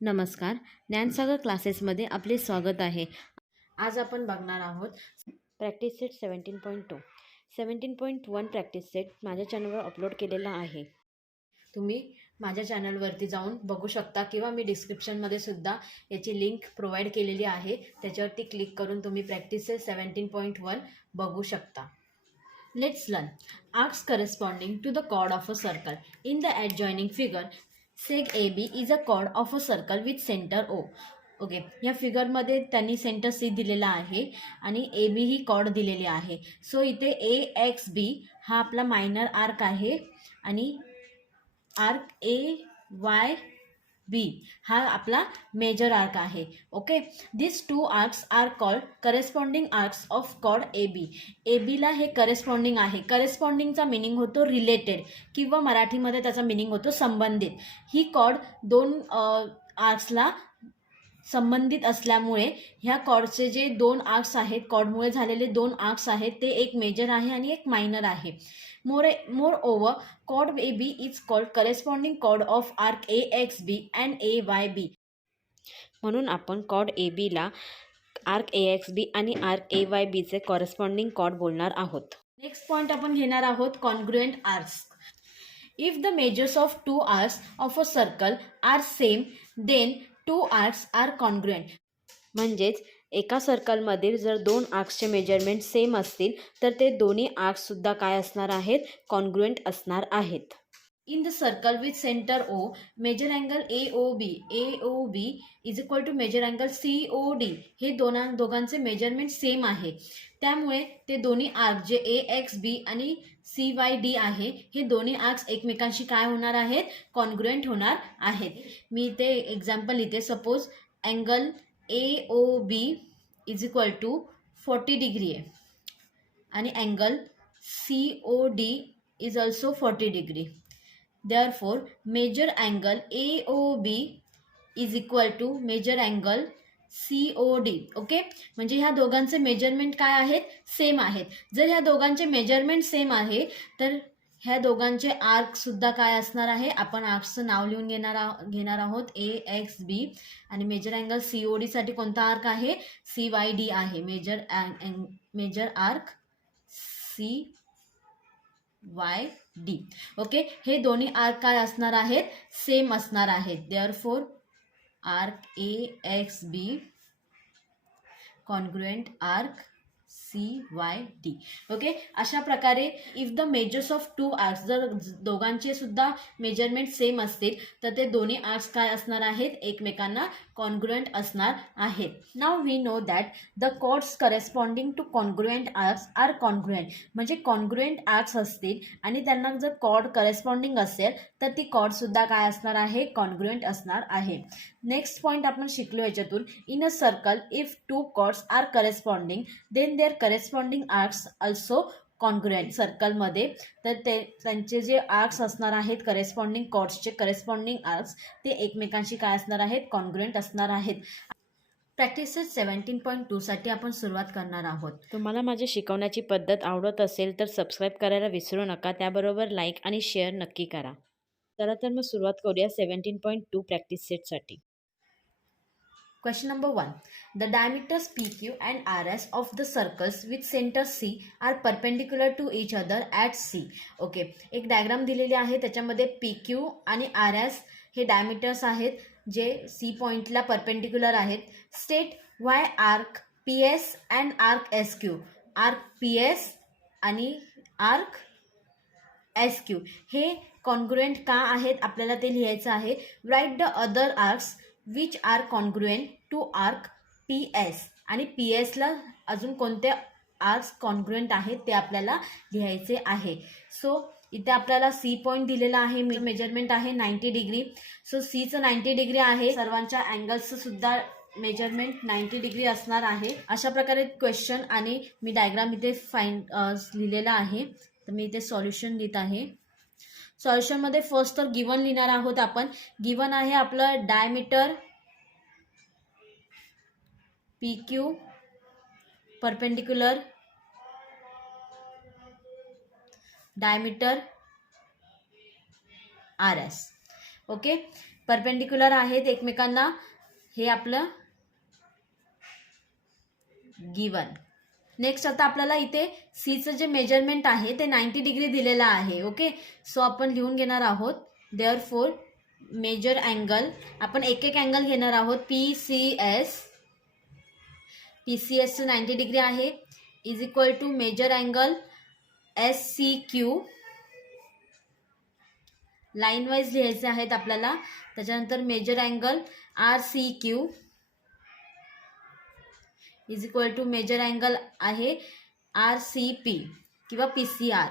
नमस्कार. ज्ञानसागर क्लासेसमध्ये आपले स्वागत आहे. आज आपण बघणार आहोत प्रॅक्टिस सेट 17.2. 17.1 प्रॅक्टिस सेट माझ्या चॅनलवर अपलोड केलेला आहे. तुम्ही माझ्या चॅनलवरती जाऊन बघू शकता किंवा मी डिस्क्रिप्शनमध्ये सुद्धा याची लिंक प्रोव्हाइड केलेली आहे. त्याच्यावरती क्लिक करून तुम्ही प्रॅक्टिस सेट 17.1 बघू शकता. Let's learn. Arcs corresponding to the chord of a circle. In the adjoining figure, seg AB is a chord of a circle with center O. Okay, या फिगरमध्ये त्यांनी centre C दिलेला आहे आणि A B he cord दिलेली आहे. So इथे ए x बी हा आपला मायनर आर्क आहे आणि आर्क ए वाय बी हा आपला मेजर आर्क आहे. Okay, this two arcs are called corresponding arcs of chord A B. A बीला हे करेस्पॉन्डिंग आहे. करेस्पॉन्डिंगचा मिनिंग होतो रिलेटेड किंवा मराठीमध्ये त्याचा मिनिंग होतो संबंधित. ही कॉर्ड दोन आर्क्सला संबंधित असल्यामुळे ह्या कॉर्डचे जे दोन आर्क्स आहेत, कॉर्डमुळे झालेले दोन आर्क्स आहेत, ते एक मेजर आहे आणि एक मायनर आहे. Moreover, chord AB is called corresponding chord of arc AXB and AYB. म्हणून आपण chord AB ला arc AXB आणि arc AYB चे corresponding chord बोलणार आहोत. नेक्स्ट पॉइंट आपण घेणार आहोत congruent arcs. If the measures of two arcs of a circle are same, then two arcs are congruent. म्हणजेच एका सर्कलमधील जर दोन आर्क्सचे मेजरमेंट सेम असतील तर ते दोन्ही आर्क्ससुद्धा काय असणार आहेत, कॉन्ग्रुएंट असणार आहेत. In the circle with centre O, measure angle A O B is equal to measure angle COD हे दोघांचे मेजरमेंट सेम आहे. त्यामुळे ते दोन्ही आर्क जे AXB आणि CYD आहे हे दोन्ही आर्क्स एकमेकांशी काय होणार आहेत, कॉन्ग्रुएंट होणार आहेत. मी इथे एक्झाम्पल लिहिते. Suppose angle AOB is equal to 40 degree आहे आणि angle COD is also 40 degree. Therefore major angle AOB is equal to measure angle COD. Okay, म्हणजे ह्या दोघांचे मेजरमेंट काय आहेत, सेम आहेत. जर ह्या दोघांचे मेजरमेंट सेम आहे तर ह्या दोघांचे आर्क सुद्धा काय असणार आहे, आपण आर्क्सचं नाव लिहून घेणार आहोत AXB आणि मेजर अँगल COD साठी कोणता आर्क आहे, CYD आहे. Measure arc CYD. ओके, हे दोन्ही आर्क काय असणार आहेत, सेम असणार आहेत. Therefore arc AXB congruent arc CYD. Okay, अशा प्रकारे if the measures of two arcs, जर दोघांचे सुद्धा मेजरमेंट सेम असतील तर ते दोन्ही आर्क्स काय असणार आहेत, एकमेकांना कॉन्ग्रुएंट असणार आहेत. Now we know that the chords corresponding to congruent arcs are congruent. म्हणजे कॉन्ग्रुएंट आर्क्स असतील आणि त्यांना जर कॉर्ड करेस्पॉन्डिंग असेल तर ती कॉर्ड सुद्धा काय असणार आहे, कॉन्ग्रुएंट असणार आहे. नेक्स्ट पॉइंट आपण शिकलो याच्यातून. In a circle if two chords are corresponding then their corresponding arcs also congruent. सर्कलमध्ये तर त्यांचे जे आर्क्स असणार आहेत, करेस्पॉन्डिंग कॉर्ड्सचे करेस्पॉन्डिंग आर्क्स, ते एकमेकांशी काय असणार आहेत, कॉन्ग्रुएंट असणार आहेत. प्रॅक्टिस 17.2 साठी आपण सुरुवात करणार आहोत. तुम्हाला माझी शिकवण्याची पद्धत आवडत असेल तर सबस्क्राईब करायला विसरू नका. त्याबरोबर लाईक आणि शेअर नक्की करा. चला तर मग सुरुवात करूया 17.2 प्रॅक्टिस सेटसाठी. Question number 1. The diameters PQ and RS of the circles with center C are perpendicular to each other at C. Okay, एक डायग्राम दिलेली आहे. त्याच्यामध्ये PQ आणि RS हे डायमीटर्स आहेत जे C पॉइंटला परपेंडिक्युलर आहेत. State why arc PS and arc SQ. Arc PS आणि आर्क SQ हे कॉन्ग्रुएंट का आहेत आपल्याला ते लिहायचं आहे. Write the other arcs which are congruent to arc PS आणि PSला अजून कोणते आर्क्स कॉन्ग्रुएंट आहेत ते आपल्याला लिहायचे आहे. सो इथे आपल्याला C पॉईंट दिलेला आहे, मेजरमेंट आहे 90 डिग्री. सो Cचं 90 डिग्री आहे. सर्वांच्या अँगल्सचं सुद्धा मेजरमेंट 90 डिग्री असणार आहे. अशा प्रकारे क्वेश्चन आणि मी डायग्राम इथे लिहिलेला आहे. तर मी इथे सॉल्युशन लिहित आहे. सॉल्युशनमध्ये फर्स्ट तर गिवन लिहिणार आहोत आपण. गिवन आहे आपलं diameter PQ perpendicular diameter RS. Okay, perpendicular आहेत एकमेकांना, हे आपलं गिवन. नेक्स्ट आता आपल्याला इथे सीचं जे मेजरमेंट आहे ते 90 डिग्री दिलेलं आहे. ओके, सो आपण लिहून घेणार आहोत देअरफॉर मेजर अँगल. आपण एक एक अँगल घेणार आहोत. PCS 90 डिग्री आहे is equal to measure angle SCQ. Line wise लिहायचे आहेत आपल्याला. त्याच्यानंतर measure angle RCQ is equal to measure angle आहे RCP किंवा PCR.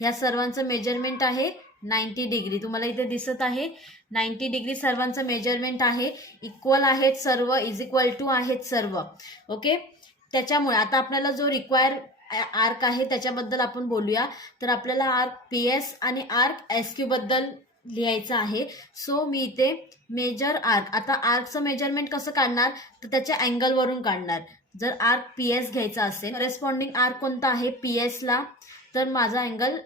ह्या सर्वांचं मेजरमेंट आहे 90 डिग्री. तुम्हाला इथे दिसत आहे 90 डिग्री सर्वांचं मेजरमेंट आहे. इक्वल आहेत सर्व, इज इक्वल टू आहेत सर्व. ओके, त्याच्यामुळे आता आपल्याला जो रिक्वायर आर्क आहे त्याच्याबद्दल आपण बोलूया. तर आपल्याला आर्क PS आणि आर्क SQ बद्दल लिहायचं आहे. सो मी इथे मेजर आर्क, आता आर्कचं मेजरमेंट कसं काढणार तर त्याच्या अँगलवरून काढणार. जर आर्क PS घ्यायचा असेल, करेस्पॉन्डिंग आर्क कोणता आहे PSला, तर माझा अँगल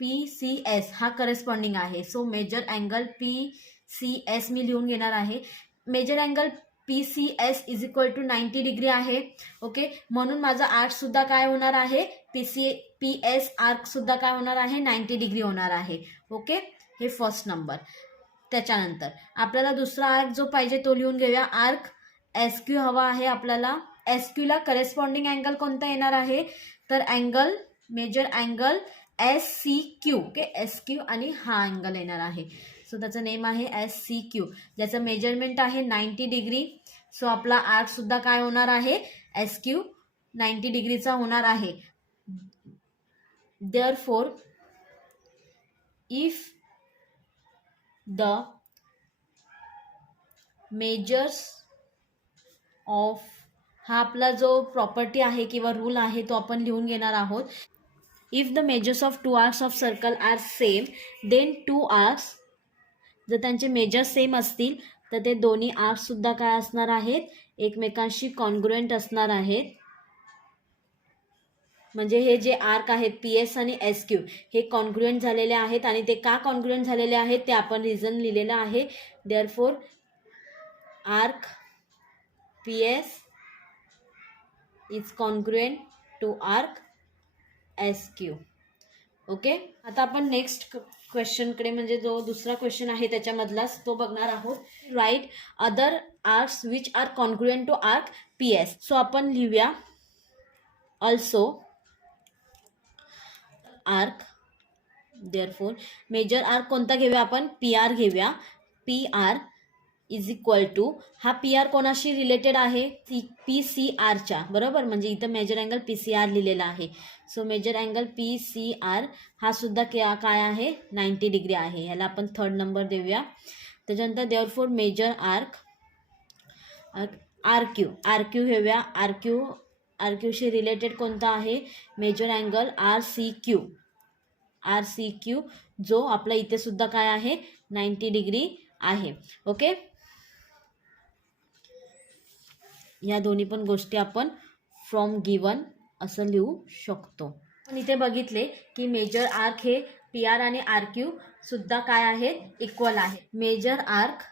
PCS हा करेस्पॉन्डिंग आहे. सो मेजर अँगल PCS मी लिहून घेणार आहे. Measure angle PCS is equal to 90 degree आहे. ओके, म्हणून माझा आर्क सुद्धा काय होणार आहे, PS आर्क सुद्धा काय होणार आहे 90 डिग्री होणार आहे. ओके, हे फर्स्ट नंबर. त्याच्यानंतर आपल्याला दुसरा आर्क जो पाहिजे तो लिहून घेऊया. आर्क SQ हवा आहे आपल्याला. SQला करेस्पॉन्डिंग अँगल कोणता येणार आहे तर angle, measure angle SCQ. Okay, SQ आणि हा अँगल येणार आहे. सो त्याचं नेम आहे SCQ, ज्याचं मेजरमेंट आहे 90 डिग्री. सो आपला आर्क सुद्धा काय होणार आहे SQ 90 डिग्रीचा होणार आहे. Therefore if the measures of, हा आपला जो प्रॉपर्टी आहे किंवा रूल आहे तो आपण लिहून घेणार आहोत. If the measures of two arcs of circle are same then two arcs, जर त्यांचे मेजर्स सेम असतील तर ते दोन्ही आर्क्स सुद्धा काय असणार आहेत एकमेकांशी कॉन्ग्रुएंट असणार आहेत. म्हणजे हे जे आर्क आहेत PS आणि SQ हे कॉन्ग्रुएंट झालेले आहेत. आणि ते का कॉन्ग्रुएंट झालेले आहेत ते आपण रिझन लिहिलेलं आहे. Therefore arc PS is congruent to arc SQ. Okay, आता आपण नेक्स्ट क्वेश्चनकडे, म्हणजे जो दुसरा क्वेश्चन आहे त्याच्यामधलाच तो बघणार आहोत. Write other arcs which are congruent to arc PS. So आपण लिहूया also arc. Therefore measure arc कोणता घेऊया आपण PR घेऊया. PR इज इक्वल टू, हा PR कोणाशी रिलेटेड आहे PCRच्या, बरोबर. म्हणजे इथं मेजर अँगल PCR लिहिलेला आहे. सो मेजर अँगल PCR हा सुद्धा काय आहे 90 डिग्री आहे. याला आपण थर्ड नंबर देऊया. त्याच्यानंतर देअरफॉर मेजर आर्क RQ घेऊया. RQशी रिलेटेड कोणता आहे मेजर अँगल RCQ, जो आपला इथे सुद्धा काय आहे 90 डिग्री आहे. ओके, या दोन्ही पण गोष्टी आपण फ्रॉम गिवन असं लिहू शकतो. पण इथे बघितले की मेजर आर्क हे PR आणि RQ सुद्धा काय आहेत इक्वल आहे. Measure arc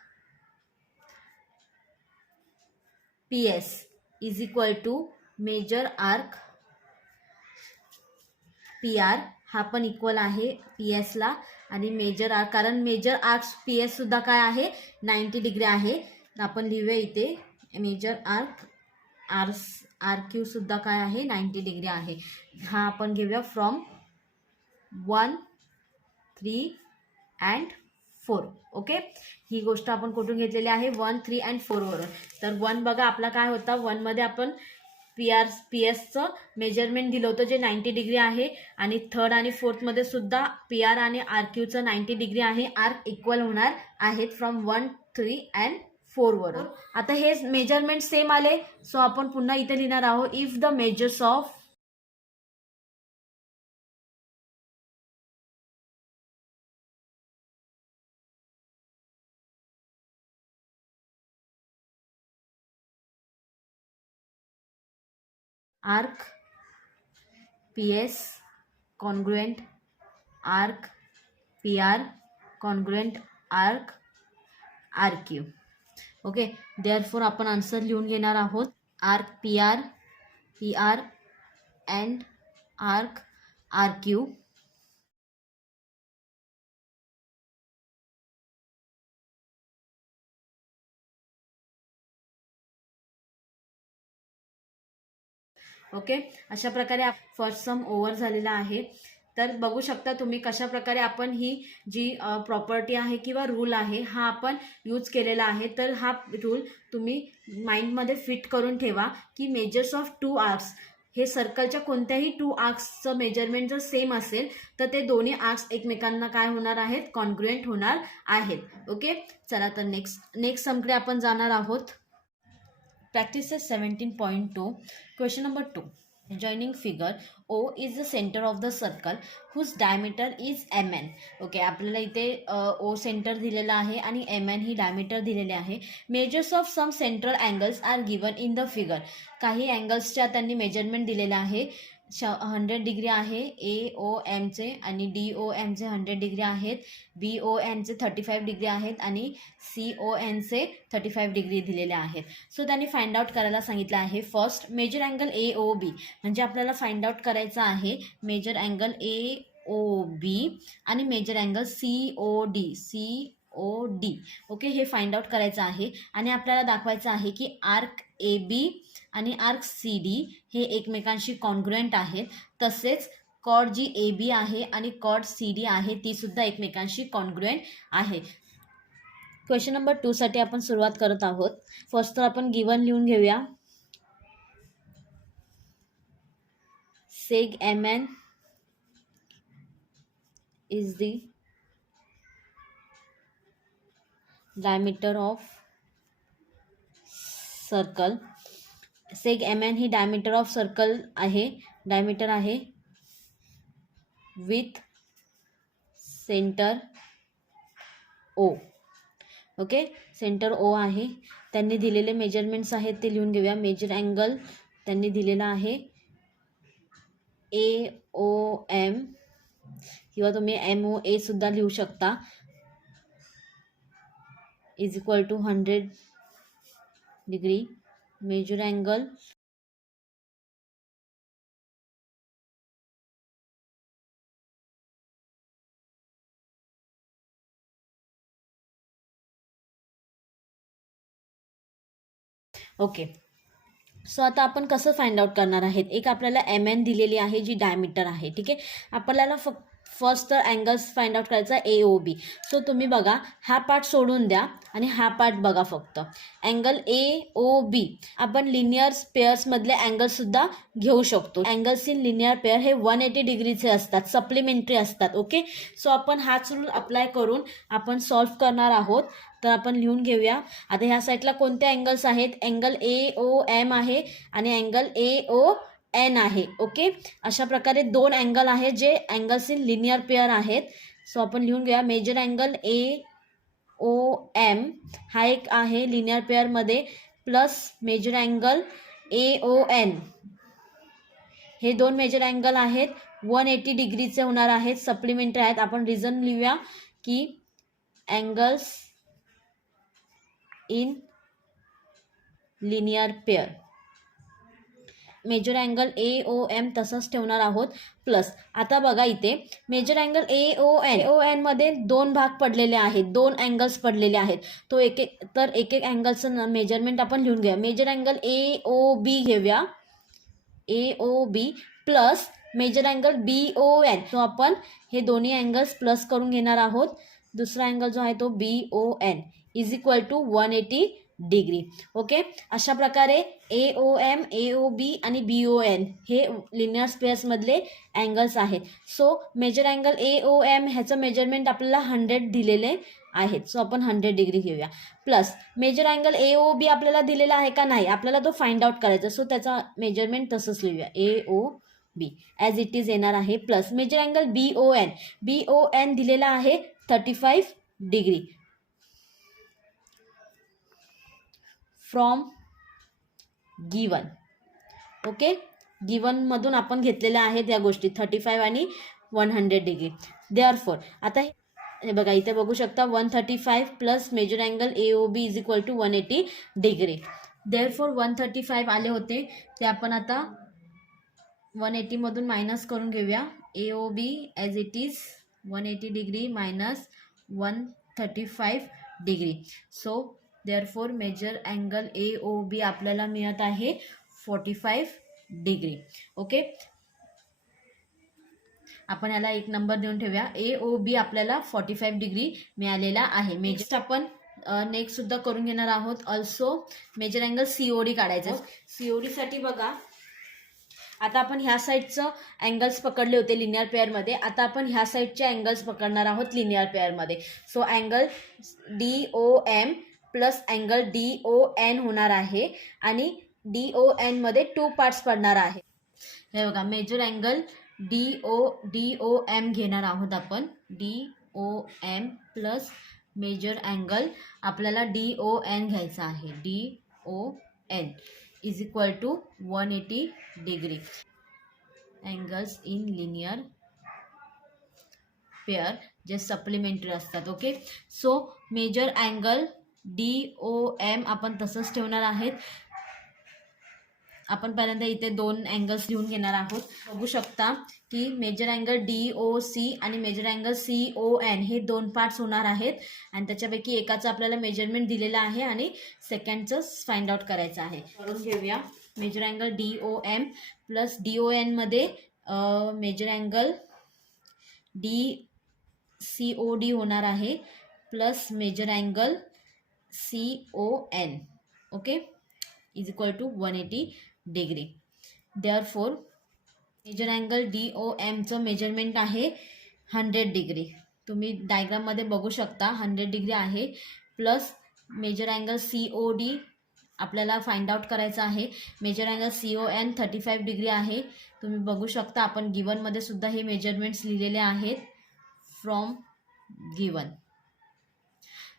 PS is equal to measure arc PR हा पण इक्वल आहे PSला. आणि मेजर आर्क, कारण मेजर आर्क PS सुद्धा काय आहे 90 डिग्री आहे. आपण लिहूया इथे मेजर आर्क RQ सुद्धा काय आहे 90 डिग्री आहे. हा आपण घेऊया फ्रॉम 1, 3 अँड 4. ओके, ही गोष्ट आपण कुठून घेतलेली आहे 1, 3 अँड 4 वरून. तर 1 बघा आपला काय होता, 1 मध्ये आपण PSचं मेजरमेंट दिलं होतं जे 90 डिग्री आहे. आणि थर्ड आणि फोर्थमध्ये सुद्धा PR आणि RQचं 90 डिग्री आहे. आर्क इक्वल होणार आहेत फ्रॉम 1, 3 अँड 4 वरून. आता हे मेजरमेंट सेम आले. सो आपण पुन्हा इथे लिहिणार आहोत if the measures of arc PS congruent, arc PR congruent arc R Q. Okay, therefore आपण आन्सर लिहून घेणार आहोत. Arc PR and arc RQ. Okay, अशा प्रकारे फर्स्ट सम ओव्हर झालेला आहे. तर बघू शकता तुम्ही कशा प्रकारे आपण ही जी प्रॉपर्टी आहे किंवा रूल आहे हा आपण यूज केलेला आहे. तर हा रूल तुम्ही माइंडमध्ये फिट करून ठेवा की मेजर्स ऑफ 2 आर्क्स हे सर्कलच्या कोणत्याही 2 आर्क्सचं मेजरमेंट जर सेम असेल तर ते दोन्ही आर्क्स एकमेकांना काय होणार आहेत, कॉन्ग्रुएंट होणार आहेत. ओके, चला तर नेक्स्ट समकडे आपण जाणार आहोत. Practices 17.2. Question number 2. Joining figure O is the center of the circle whose diameter is mn. Okay, आपल्याला इथे O सेंटर दिलेला आहे आणि mn ही डायमीटर दिलेले आहे. Measures of some central angles are given in the figure. काही अँगल्सच्या त्यांनी मेजरमेंट दिलेलं आहे. 100 डिग्री आहे AOMचे आणि DOMचे 100 डिग्री आहेत. BONचे 35 डिग्री आहेत आणि CONचे 35 डिग्री दिलेले आहेत. सो त्यांनी फाइंड आउट करायला सांगितलं आहे. फर्स्ट मेजर अँगल AOB, म्हणजे आपल्याला फाइंड आउट करायचं आहे मेजर अँगल AOB आणि मेजर अँगल COD. ओके, हे फाइंड आउट करायचं आहे आणि आपल्याला दाखवायचं आहे की आर्क AB आणि आर्क CD हे एकमेकांशी कॉन्ग्रुएंट आहेत. तसेच कॉर्ड जी AB आहे आणि कॉर्ड CD आहे ती सुद्धा एकमेकांशी कॉन्ग्रुएंट आहे. क्वेश्चन नंबर 2 साठी आपण सुरुवात करत आहोत. फर्स्ट तर आपण गिवन लिहून घेऊया. सेग MN is the diameter of circle. सेग MN he diameter of circle आहे, डायमीटर आहे with centre O. Okay, centre O आहे. त्यांनी दिलेले मेजरमेंट्स आहेत ते लिहून घेऊया. मेजर अँगल त्यांनी दिलेला आहे AOM किंवा तुम्ही MOA सुद्धा लिहू शकता. Is equal to 100 degree. Measure angle okay. So आता आपण कसं फाइंड आउट करणार आहेत. एक आपल्याला MN दिलेली आहे जी डायमीटर आहे. ठीक आहे, आपल्याला फर्स्ट तर अँगल्स फाइंड आउट करायचा AOB. सो तुम्ही बघा हा पार्ट सोडून द्या आणि हा पार्ट बघा फक्त. अँगल AOB आपण लिनियर पेअर्समधले अँगलसुद्धा घेऊ शकतो. अँगल्स इन लिनियर पेअर हे 180 डिग्रीचे असतात, सप्लिमेंटरी असतात. ओके, सो आपण हाच रूल अप्लाय करून आपण सॉल्व्ह करणार आहोत. तर आपण लिहून घेऊया. आता ह्या साईडला कोणते अँगल्स आहेत, अँगल AOM आहे आणि अँगल AON आहे. ओके, अशा प्रकारे दोन अँगल आहेत जे अँगल्स इन लिनियर पेअर आहेत. सो आपण लिहून घेऊया. मेजर अँगल AOM हा एक आहे लिनियर पेअरमध्ये प्लस मेजर अँगल AON हे दोन मेजर अँगल आहेत 180 डिग्रीचे होणार आहेत, सप्लिमेंटरी आहेत. आपण रिझन लिहूया की angles in linear pair. Measure angle AOM तसंच ठेवणार आहोत प्लस. आता बघा इथे मेजर अँगल AON मध्ये दोन भाग पडलेले आहेत, दोन अँगल्स पडलेले आहेत. तो एक एक अँगलचं मेजरमेंट आपण लिहून घेऊया. मेजर अँगल AOB घेऊया, AOB plus major angle BON. तो आपण हे दोन्ही अँगल्स प्लस करून घेणार आहोत. दुसरा अँगल जो आहे तो BON is equal to 180 degree. Okay, अशा प्रकारे AOM, AOB आणि BON हे लिनियर स्पेअर्समधले अँगल्स आहेत. सो मेजर अँगल AOM ह्याचं मेजरमेंट आपल्याला 100 दिलेले आहेत. सो आपण 100 डिग्री घेऊया प्लस मेजर अँगल AOB आपल्याला दिलेला आहे का नाही आपल्याला तो फाइंड आउट करायचा. सो त्याचा मेजरमेंट तसंच लिहूया AOB ॲज इट इज येणार आहे प्लस मेजर अँगल BON दिलेला आहे 35 डिग्री फ्रॉम गिवन. ओके, गिवनमधून आपण घेतलेल्या आहेत या गोष्टी 35 आणि 100 डिग्री. देअरफॉर आता हे बघा इथे बघू शकता 135 plus major angle AOB is equal to 180 degree. Therefore 135 आले होते ते आपण आता 180 मधून मायनस करून घेऊया. AOB as it is 180 degree minus 135 degree. So therefore major angle AOB आपल्याला मिळत आहे 45 डिग्री. ओके, आपण याला एक नंबर देऊन ठेवूया. AOB आपल्याला 45 डिग्री मिळालेला आहे. नेक्स्ट आपण नेक्स्ट सुद्धा करून घेणार आहोत. ऑल्सो मेजर अँगल COD काढायचं. COD साठी बघा, आता आपण ह्या साईडचं अँगल्स पकडले होते लिनियर पेअरमध्ये, आता आपण ह्या साईडचे अँगल्स पकडणार आहोत लिनियर पेअरमध्ये. So angle DOM plus angle DON होणार आहे आणि DON मध्ये 2 पार्ट्स पडणार आहे. हे बघा मेजर अँगल DOM घेणार आहोत आपण. DOM प्लस मेजर अँगल आपल्याला DON घ्यायचा आहे. DON is equal to 180 degree. Angles in linear pair जे सप्लिमेंटरी असतात. Okay, so measure angle DOM आपण तसंच ठेवणार आहेत. आपण पहिल्यांदा इथे 2 अँगल्स लिहून घेणार आहोत. बघू शकता की मेजर अँगल DOC आणि मेजर अँगल CON हे 2 पार्ट्स होणार आहेत आणि त्याच्यापैकी एकाचं आपल्याला मेजरमेंट दिलेलं आहे आणि सेकंडचं फाइंड आउट करायचं आहे. करून घेऊया. Major angle DOM plus DON मध्ये मेजर अँगल DCOD होणार आहे plus major angle CON. Okay, is equal to 180 degree. Therefore major angle DOMचं मेजरमेंट आहे 100 डिग्री. तुम्ही डायग्राममध्ये बघू शकता 100 डिग्री आहे. प्लस मेजर अँगल COD आपल्याला फाइंड आउट करायचं आहे. मेजर अँगल CON 35 डिग्री आहे. तुम्ही बघू शकता आपण गिवनमध्ये सुद्धा हे मेजरमेंट्स लिहिलेले आहेत फ्रॉम गिवन.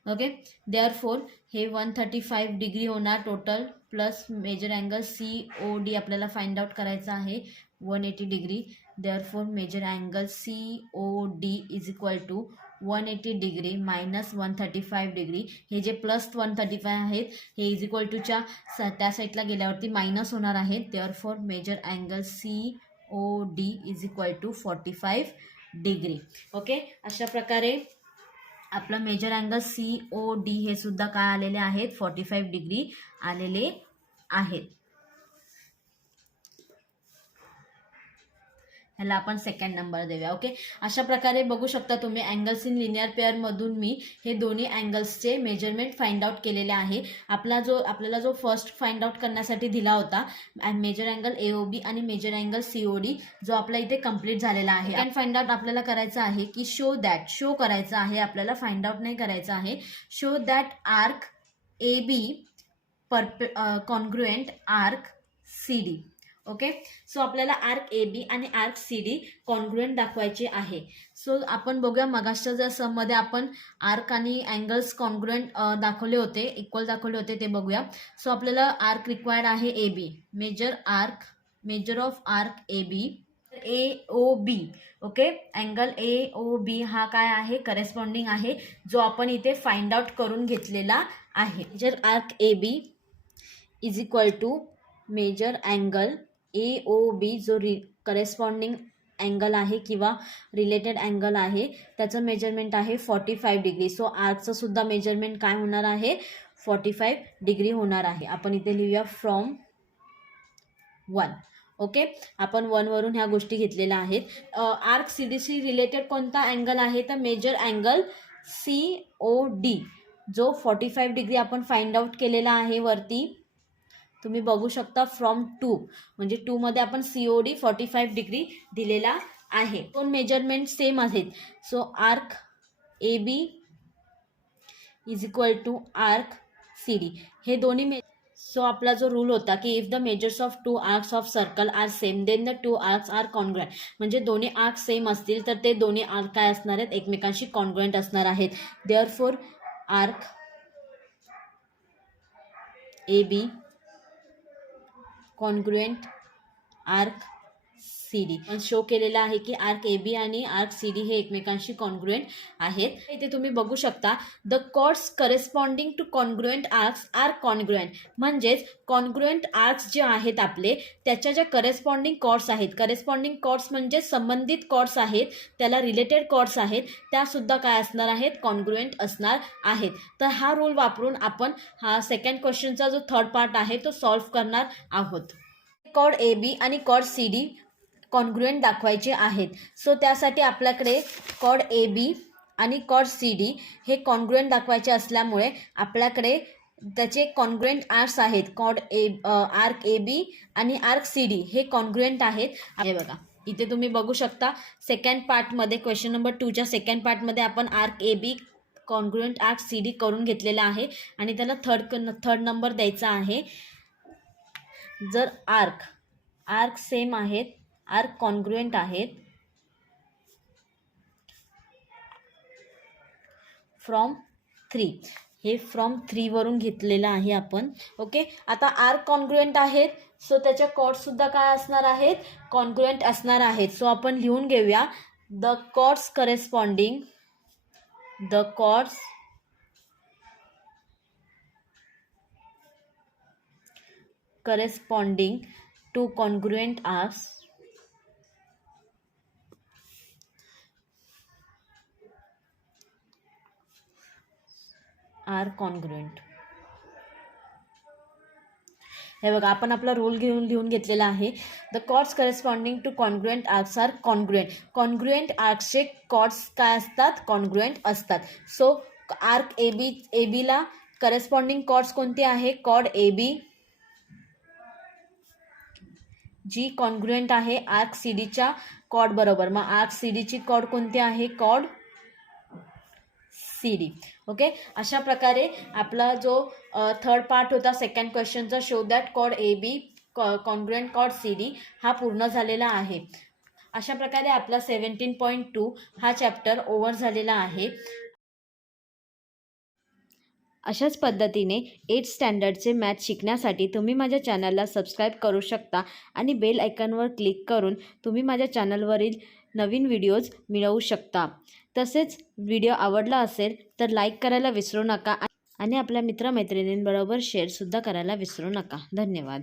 ओके, देअरफॉर हे 135 डिग्री होणार total plus major angle COD आपल्याला फाइंड आउट करायचा आहे 180 degree. Therefore major angle COD is equal to 180 degree minus 135 degree. हे जे प्लस 135 आहेत हे इज इक्वल टूच्या त्या साईडला गेल्यावरती मायनस होणार आहेत. Therefore major angle COD is equal to 45 degree. Okay, अशा प्रकारे आपलं मेजर अँगल COD हे सुद्धा काय आलेले आहेत 45 डिग्री आलेले आहेत. ह्याला आपण सेकंड नंबर देऊया. ओके, अशा प्रकारे बघू शकता तुम्ही अँगल्स इन लिनियर पेअरमधून मी हे दोन्ही अँगल्सचे मेजरमेंट फाइंड आउट केलेले आहे. आपल्याला जो फर्स्ट फाइंड आउट करण्यासाठी दिला होता मेजर अँगल AOB आणि मेजर अँगल COD जो आपला इथे कंप्लीट झालेला आहे. सेकंड फाइंड आउट आपल्याला करायचं आहे की शो करायचं आहे. आपल्याला फाइंड आउट नाही करायचं आहे. Show that arc AB congruent arc CD. Okay, so आपल्याला आर्क AB आणि आर्क CD कॉन्ग्रुएंट दाखवायचे आहे. सो आपण बघूया मगाच्या ज्या सममध्ये आपण आर्क आणि अँगल्स कॉन्ग्रुएंट दाखवले होते, इक्वल दाखवले होते ते बघूया. सो आपल्याला आर्क रिक्वायर्ड आहे AB. Measure of arc AB AOB. Okay, angle AOB हा काय आहे करेस्पॉन्डिंग आहे जो आपण इथे फाइंड आउट करून घेतलेला आहे. Measure arc AB is equal to measure angle AOB जो करेस्पॉन्डिंग अँगल आहे किंवा रिलेटेड अँगल आहे त्याचं मेजरमेंट आहे 45 डिग्री. सो आर्कचं सुद्धा मेजरमेंट काय होणार आहे 45 डिग्री होणार आहे. आपण इथे लिहूया फ्रॉम 1. ओके, आपण 1 वरून ह्या गोष्टी घेतलेल्या आहेत. आर्क CDC रिलेटेड कोणता अँगल आहे तर मेजर अँगल COD जो 45 डिग्री आपण फाइंड आउट केलेला आहे वरती. तुम्ही बघू शकता फ्रॉम 2 म्हणजे 2 मध्ये आपण COD 45 डिग्री दिलेला आहे. दोन मेजरमेंट सेम आहेत. So arc AB is equal to arc CD हे दोन्ही सो आपला जो रूल होता की if the measures of 2 arcs of circle are same then the 2 arcs are congruent. म्हणजे दोन्ही आर्क सेम असतील तर ते दोन्ही आर्क काय असणार आहेत एकमेकांशी कॉन्ग्रुएंट असणार आहेत. Therefore arc AB congruent arc C D show केलेला आहे की आर्क ए बी आणि आर्क सी डी हे एकमेकांशी कॉन्ग्रुएंट आहेत. इथे तुम्ही बघू शकता the chords corresponding to congruent arcs are congruent. म्हणजेच कॉन्ग्रुएंट आर्क्स जे आहेत आपले त्याच्या ज्या करेस्पॉन्डिंग कॉर्ड्स आहेत, करेस्पॉन्डिंग कॉर्ड्स म्हणजे संबंधित कॉर्ड्स आहेत, त्याला रिलेटेड कॉर्ड्स आहेत, त्यासुद्धा काय असणार आहेत, कॉन्ग्रुएंट असणार आहेत. तर हा रूल वापरून आपण हा सेकंड क्वेश्चनचा जो थर्ड पार्ट आहे तो सॉल्व्ह करणार आहोत. कॉर्ड ए बी आणि कॉर्ड सी डी कॉन्ग्रुएंट दाखवायचे आहेत. सो त्यासाठी आपल्याकडे कॉर्ड ए बी आणि कॉर्ड सी डी हे कॉन्ग्रुएंट दाखवायचे असल्यामुळे आपल्याकडे त्याचे कॉन्ग्रुएंट आर्क्स आहेत. आर्क ए बी आणि आर्क सी डी हे कॉन्ग्रुएंट आहेत. हे बघा इथे तुम्ही बघू शकता सेकंड पार्टमध्ये क्वेश्चन नंबर 2च्या सेकंड पार्टमध्ये आपण arc A B congruent arc C D करून घेतलेला आहे आणि त्याला थर्ड नंबर द्यायचा आहे. जर आर्क सेम आहेत, आर्क कॉन्ग्रुएंट आहेत फ्रॉम 3, हे फ्रॉम 3 वरून घेतलेलं आहे आपण. ओके, आता आर्क कॉन्ग्रुएंट आहेत सो त्याच्या कॉर्ड्ससुद्धा काय असणार आहेत, कॉन्ग्रुएंट असणार आहेत. सो आपण लिहून घेऊया the chords corresponding to congruent arcs are congruent. हे बघा आपण आपला रूल लिहून घेतलेला आहे. The chords corresponding to congruent arcs are congruent. Congruent आर्क्सचे कॉर्ड्स काय असतात, कॉन्ग्रुएंट असतात. सो आर्क ए बीला करेस्पॉन्डिंग कॉर्ड्स कोणते आहे, कॉर्ड ए बी जी कॉन्ग्रुएंट आहे आर्क सी डीच्या कॉर्ड बरोबर. मग आर्क सी डीची कॉर्ड कोणती आहे, कॉर्ड सी डी. ओके, अशा प्रकारे आपला जो थर्ड पार्ट होता सेकंड क्वेश्चनचा show that chord A B congruent chord C D हा पूर्ण झालेला आहे. अशा प्रकारे आपला 17.2 हा चॅप्टर ओव्हर झालेला आहे. अशाच पद्धतीने 8th स्टँडर्डचे मॅथ शिकण्यासाठी तुम्ही माझ्या चॅनलला सबस्क्राईब करू शकता आणि बेल आयकॉनवर क्लिक करून तुम्ही माझ्या चॅनलवरील नवीन व्हिडिओज मिळवू शकता. तसेच व्हिडिओ आवडला असेल तर लाईक करायला विसरू नका आणि आपल्या मित्रमैत्रिणींबरोबर शेअरसुद्धा करायला विसरू नका. धन्यवाद.